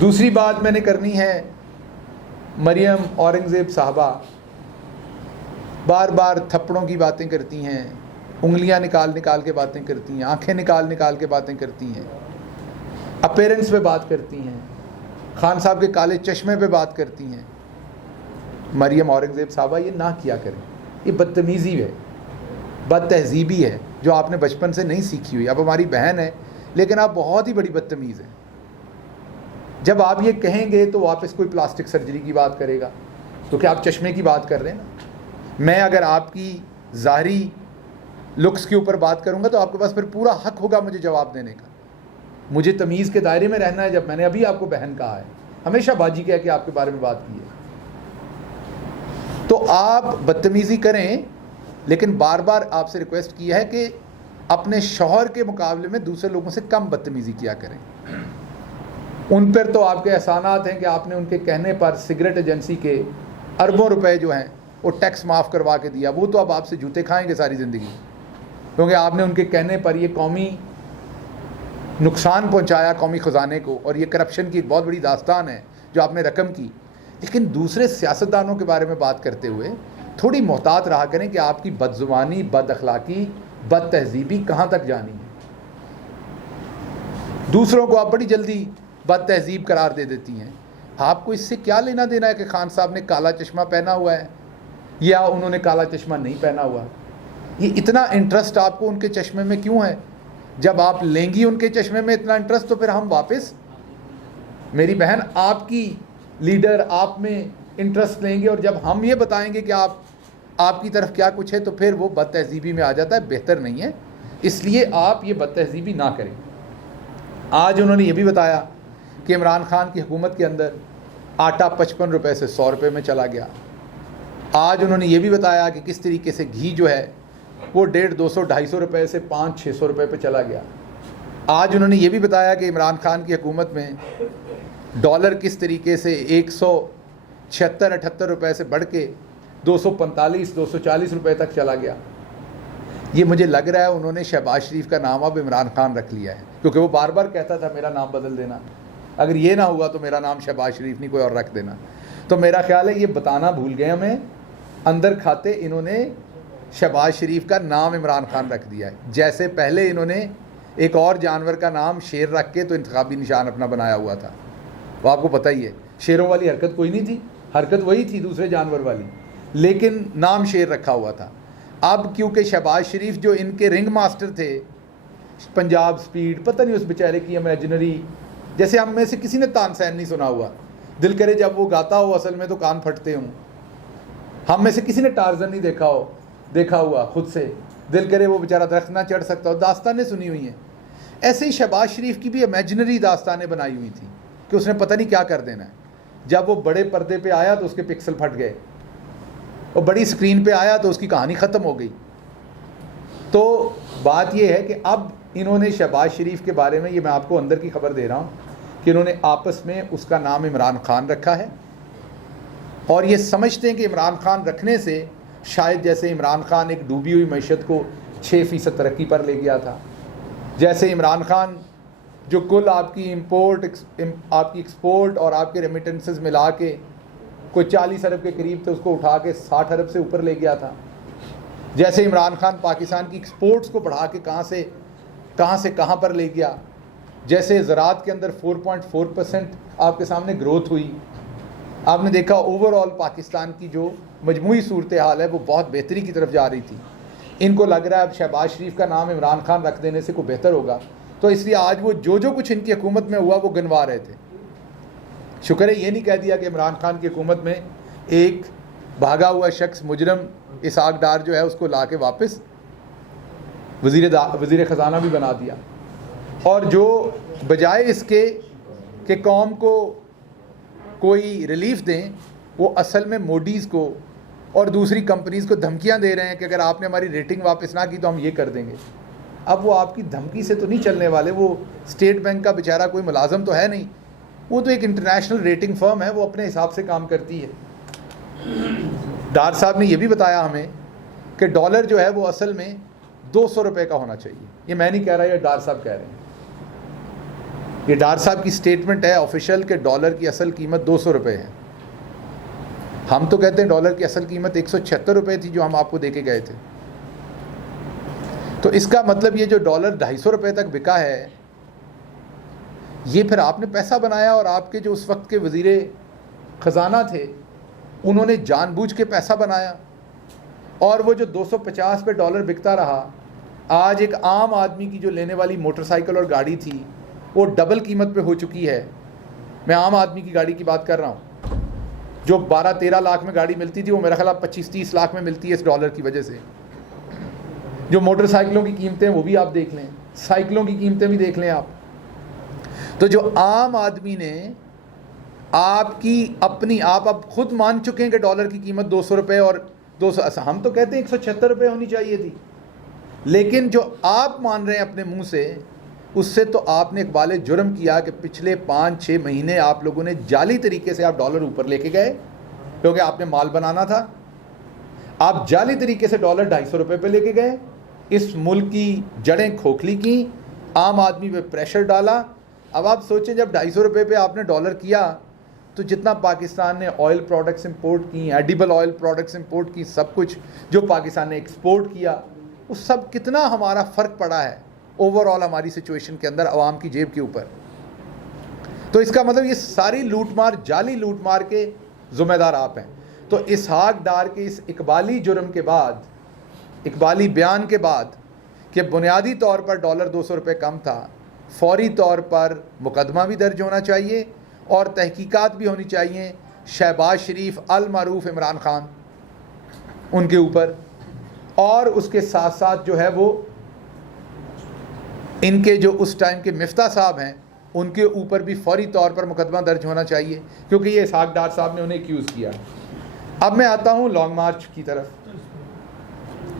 دوسری بات میں نے کرنی ہے، مریم اورنگزیب صاحبہ بار بار تھپڑوں کی باتیں کرتی ہیں، انگلیاں نکال نکال کے باتیں کرتی ہیں، آنکھیں نکال نکال کے باتیں کرتی ہیں، اپیرنس پہ بات کرتی ہیں، خان صاحب کے کالے چشمے پہ بات کرتی ہیں۔ مریم اورنگزیب صاحبہ یہ نہ کیا کریں، یہ بدتمیزی ہے، بد تہذیبی ہے جو آپ نے بچپن سے نہیں سیکھی ہوئی۔ اب ہماری بہن ہے لیکن آپ بہت ہی بڑی بدتمیز ہیں۔ جب آپ یہ کہیں گے تو واپس کوئی پلاسٹک سرجری کی بات کرے گا، تو کیا آپ چشمے کی بات کر رہے ہیں نا؟ میں اگر آپ کی ظاہری لکس کے اوپر بات کروں گا تو آپ کے پاس پھر پورا حق ہوگا مجھے جواب دینے کا۔ مجھے تمیز کے دائرے میں رہنا ہے۔ جب میں نے ابھی آپ کو بہن کہا ہے، ہمیشہ باجی کہہ کے آپ کے بارے میں بات کی ہے، تو آپ بدتمیزی کریں، لیکن بار بار آپ سے ریکویسٹ کی ہے کہ اپنے شوہر کے مقابلے میں دوسرے لوگوں سے کم بدتمیزی کیا کریں۔ ان پر تو آپ کے احسانات ہیں کہ آپ نے ان کے کہنے پر سگریٹ ایجنسی کے اربوں روپے جو ہیں وہ ٹیکس معاف کروا کے دیا، وہ تو اب آپ سے جوتے کھائیں گے ساری زندگی، کیونکہ آپ نے ان کے کہنے پر یہ قومی نقصان پہنچایا قومی خزانے کو، اور یہ کرپشن کی ایک بہت بڑی داستان ہے جو آپ نے رقم کی۔ لیکن دوسرے سیاستدانوں کے بارے میں بات کرتے ہوئے تھوڑی محتاط رہا کریں کہ آپ کی بد زبانی، بد اخلاقی، بد تہذیبی کہاں تک جانی ہے۔ دوسروں کو آپ بڑی جلدی بد تہذیب قرار دے دیتی ہیں۔ آپ کو اس سے کیا لینا دینا ہے کہ خان صاحب نے کالا چشمہ پہنا ہوا ہے یا انہوں نے کالا چشمہ نہیں پہنا ہوا؟ یہ اتنا انٹرسٹ آپ کو ان کے چشمے میں کیوں ہے؟ جب آپ لیں گی ان کے چشمے میں اتنا انٹرسٹ، تو پھر ہم واپس، میری بہن، آپ کی لیڈر آپ میں انٹرسٹ لیں گے، اور جب ہم یہ بتائیں گے کہ آپ کی طرف کیا کچھ ہے تو پھر وہ بد تہذیبی میں آ جاتا ہے، بہتر نہیں ہے۔ اس لیے آپ یہ بد تہذیبی نہ کریں۔ آج انہوں نے یہ بھی بتایا کہ عمران خان کی حکومت کے اندر آٹا 55 روپے سے 100 روپے میں چلا گیا۔ آج انہوں نے یہ بھی بتایا کہ کس طریقے سے گھی جو ہے وہ 150 200 250 روپے سے 500 600 روپے پہ چلا گیا۔ آج انہوں نے یہ بھی بتایا کہ عمران خان کی حکومت میں ڈالر کس طریقے سے 176 78 روپے سے بڑھ کے 245 240 روپے تک چلا گیا۔ یہ مجھے لگ رہا ہے انہوں نے شہباز شریف کا نام اب عمران خان رکھ لیا ہے، کیونکہ وہ بار بار کہتا تھا میرا نام بدل دینا، اگر یہ نہ ہوا تو میرا نام شہباز شریف نہیں کوئی اور رکھ دینا۔ تو میرا خیال ہے یہ بتانا بھول گئے ہمیں، اندر کھاتے انہوں نے شہباز شریف کا نام عمران خان رکھ دیا ہے، جیسے پہلے انہوں نے ایک اور جانور کا نام شیر رکھ کے تو انتخابی نشان اپنا بنایا ہوا تھا۔ وہ آپ کو پتہ ہی ہے، شیروں والی حرکت کوئی نہیں تھی، حرکت وہی تھی دوسرے جانور والی، لیکن نام شیر رکھا ہوا تھا۔ اب کیونکہ شہباز شریف جو ان کے رنگ ماسٹر تھے، پنجاب سپیڈ، پتہ نہیں اس بیچارے کی امیجنری، جیسے ہم میں سے کسی نے تانسین نہیں سنا ہوا، دل کرے جب وہ گاتا ہو اصل میں تو کان پھٹتے ہوں۔ ہم میں سے کسی نے ٹارزن نہیں دیکھا ہوا خود سے، دل کرے وہ بیچارہ درخت نہ چڑھ سکتا ہو، داستانیں سنی ہوئی ہیں۔ ایسے ہی شہباز شریف کی بھی امیجنری داستانیں بنائی ہوئی تھیں کہ اس نے پتہ نہیں کیا کر دینا ہے۔ جب وہ بڑے پردے پہ آیا تو اس کے پکسل پھٹ گئے، اور بڑی سکرین پہ آیا تو اس کی کہانی ختم ہو گئی۔ تو بات یہ ہے کہ اب انہوں نے شہباز شریف کے بارے میں، یہ میں آپ کو اندر کی خبر دے رہا ہوں، کہ انہوں نے آپس میں اس کا نام عمران خان رکھا ہے، اور یہ سمجھتے ہیں کہ عمران خان رکھنے سے شاید جیسے عمران خان ایک ڈوبی ہوئی معیشت کو 6% ترقی پر لے گیا تھا، جیسے عمران خان جو کل آپ کی ایکسپورٹ اور آپ کے ریمیٹنسز ملا کے کوئی 40 ارب کے قریب تھے، اس کو اٹھا کے 60 ارب سے اوپر لے گیا تھا، جیسے عمران خان پاکستان کی ایکسپورٹس کو بڑھا کے کہاں سے کہاں پر لے گیا، جیسے زراعت کے اندر 4.4% آپ کے سامنے گروتھ ہوئی۔ آپ نے دیکھا اوور آل پاکستان کی جو مجموعی صورتحال ہے وہ بہت بہتری کی طرف جا رہی تھی۔ ان کو لگ رہا ہے اب شہباز شریف کا نام عمران خان رکھ دینے سے کوئی بہتر ہوگا، تو اس لیے آج وہ جو کچھ ان کی حکومت میں ہوا وہ گنوا رہے تھے۔ شکر ہے یہ نہیں کہہ دیا کہ عمران خان کی حکومت میں ایک بھاگا ہوا شخص مجرم اسحاق ڈار جو ہے اس کو لا کے واپس وزیر خزانہ بھی بنا دیا، اور جو بجائے اس کے کہ قوم کو کوئی ریلیف دیں، وہ اصل میں موڈیز کو اور دوسری کمپنیز کو دھمکیاں دے رہے ہیں کہ اگر آپ نے ہماری ریٹنگ واپس نہ کی تو ہم یہ کر دیں گے۔ اب وہ آپ کی دھمکی سے تو نہیں چلنے والے، وہ اسٹیٹ بینک کا بیچارہ کوئی ملازم تو ہے نہیں، وہ تو ایک انٹرنیشنل ریٹنگ فرم ہے، وہ اپنے حساب سے کام کرتی ہے۔ ڈار صاحب نے یہ بھی بتایا ہمیں کہ ڈالر جو ہے وہ اصل میں 200 روپے کا ہونا چاہیے، یہ میں نہیں کہہ رہا، یہ ڈار صاحب کہہ رہے ہیں۔ یہ ڈار صاحب کی سٹیٹمنٹ ہے آفیشیل کہ ڈالر کی اصل قیمت 200 روپے ہے. ہم تو کہتے ہیں ڈالر کی اصل قیمت 176 روپے تھی جو ہم آپ کو دے کے گئے تھے. تو اس کا مطلب یہ جو ڈالر 250 روپے تک بکا ہے یہ پھر آپ نے پیسہ بنایا, اور آپ کے جو اس وقت کے وزیر خزانہ تھے انہوں نے جان بوجھ کے پیسہ بنایا, اور وہ جو 250 پہ ڈالر بکتا رہا, آج ایک عام آدمی کی جو لینے والی موٹر سائیکل اور گاڑی تھی وہ ڈبل قیمت پہ ہو چکی ہے. میں عام آدمی کی گاڑی کی بات کر رہا ہوں, جو 12-13 لاکھ میں گاڑی ملتی تھی وہ میرا خیال 25-30 لاکھ میں ملتی ہے اس ڈالر کی وجہ سے. جو موٹر سائیکلوں کی قیمتیں وہ بھی آپ دیکھ لیں, سائیکلوں کی قیمتیں بھی دیکھ لیں آپ. تو جو عام آدمی نے آپ کی اپنی, آپ اب خود مان چکے ہیں کہ ڈالر کی قیمت 200 روپے اور 200, ہم تو کہتے ہیں 176 روپے ہونی چاہیے تھی, لیکن جو آپ مان رہے ہیں اپنے منہ سے, اس سے تو آپ نے اقبال جرم کیا کہ پچھلے 5-6 مہینے آپ لوگوں نے جعلی طریقے سے آپ ڈالر اوپر لے کے گئے کیونکہ آپ نے مال بنانا تھا. آپ جعلی طریقے سے ڈالر 250 روپے پہ لے کے گئے, اس ملک کی جڑیں کھوکھلی کی, عام آدمی پہ پریشر ڈالا. اب آپ سوچیں جب 250 روپے پہ آپ نے ڈالر کیا تو جتنا پاکستان نے آئل پروڈکٹس امپورٹ کی, ایڈیبل آئل پروڈکٹس امپورٹ کی, سب کچھ جو پاکستان نے ایکسپورٹ کیا, وہ سب کتنا ہمارا فرق پڑا ہے اوور آل ہماری سچویشن کے اندر عوام کی جیب کے اوپر. تو اس کا مطلب یہ ساری لوٹ مار, جعلی لوٹ مار کے ذمہ دار آپ ہیں. تو اسحاق ڈار کے اس اقبالی جرم کے بعد, اقبالی بیان کے بعد کہ بنیادی طور پر ڈالر 200 روپے کم تھا, فوری طور پر مقدمہ بھی درج ہونا چاہیے اور تحقیقات بھی ہونی چاہیے شہباز شریف, المعروف عمران خان ان کے اوپر, اور اس کے ساتھ ساتھ جو ہے وہ ان کے جو اس ٹائم کے مفتاح صاحب ہیں ان کے اوپر بھی فوری طور پر مقدمہ درج ہونا چاہیے کیونکہ یہ اسحاق ڈار صاحب نے انہیں ایکیوز کیا. اب میں آتا ہوں لانگ مارچ کی طرف.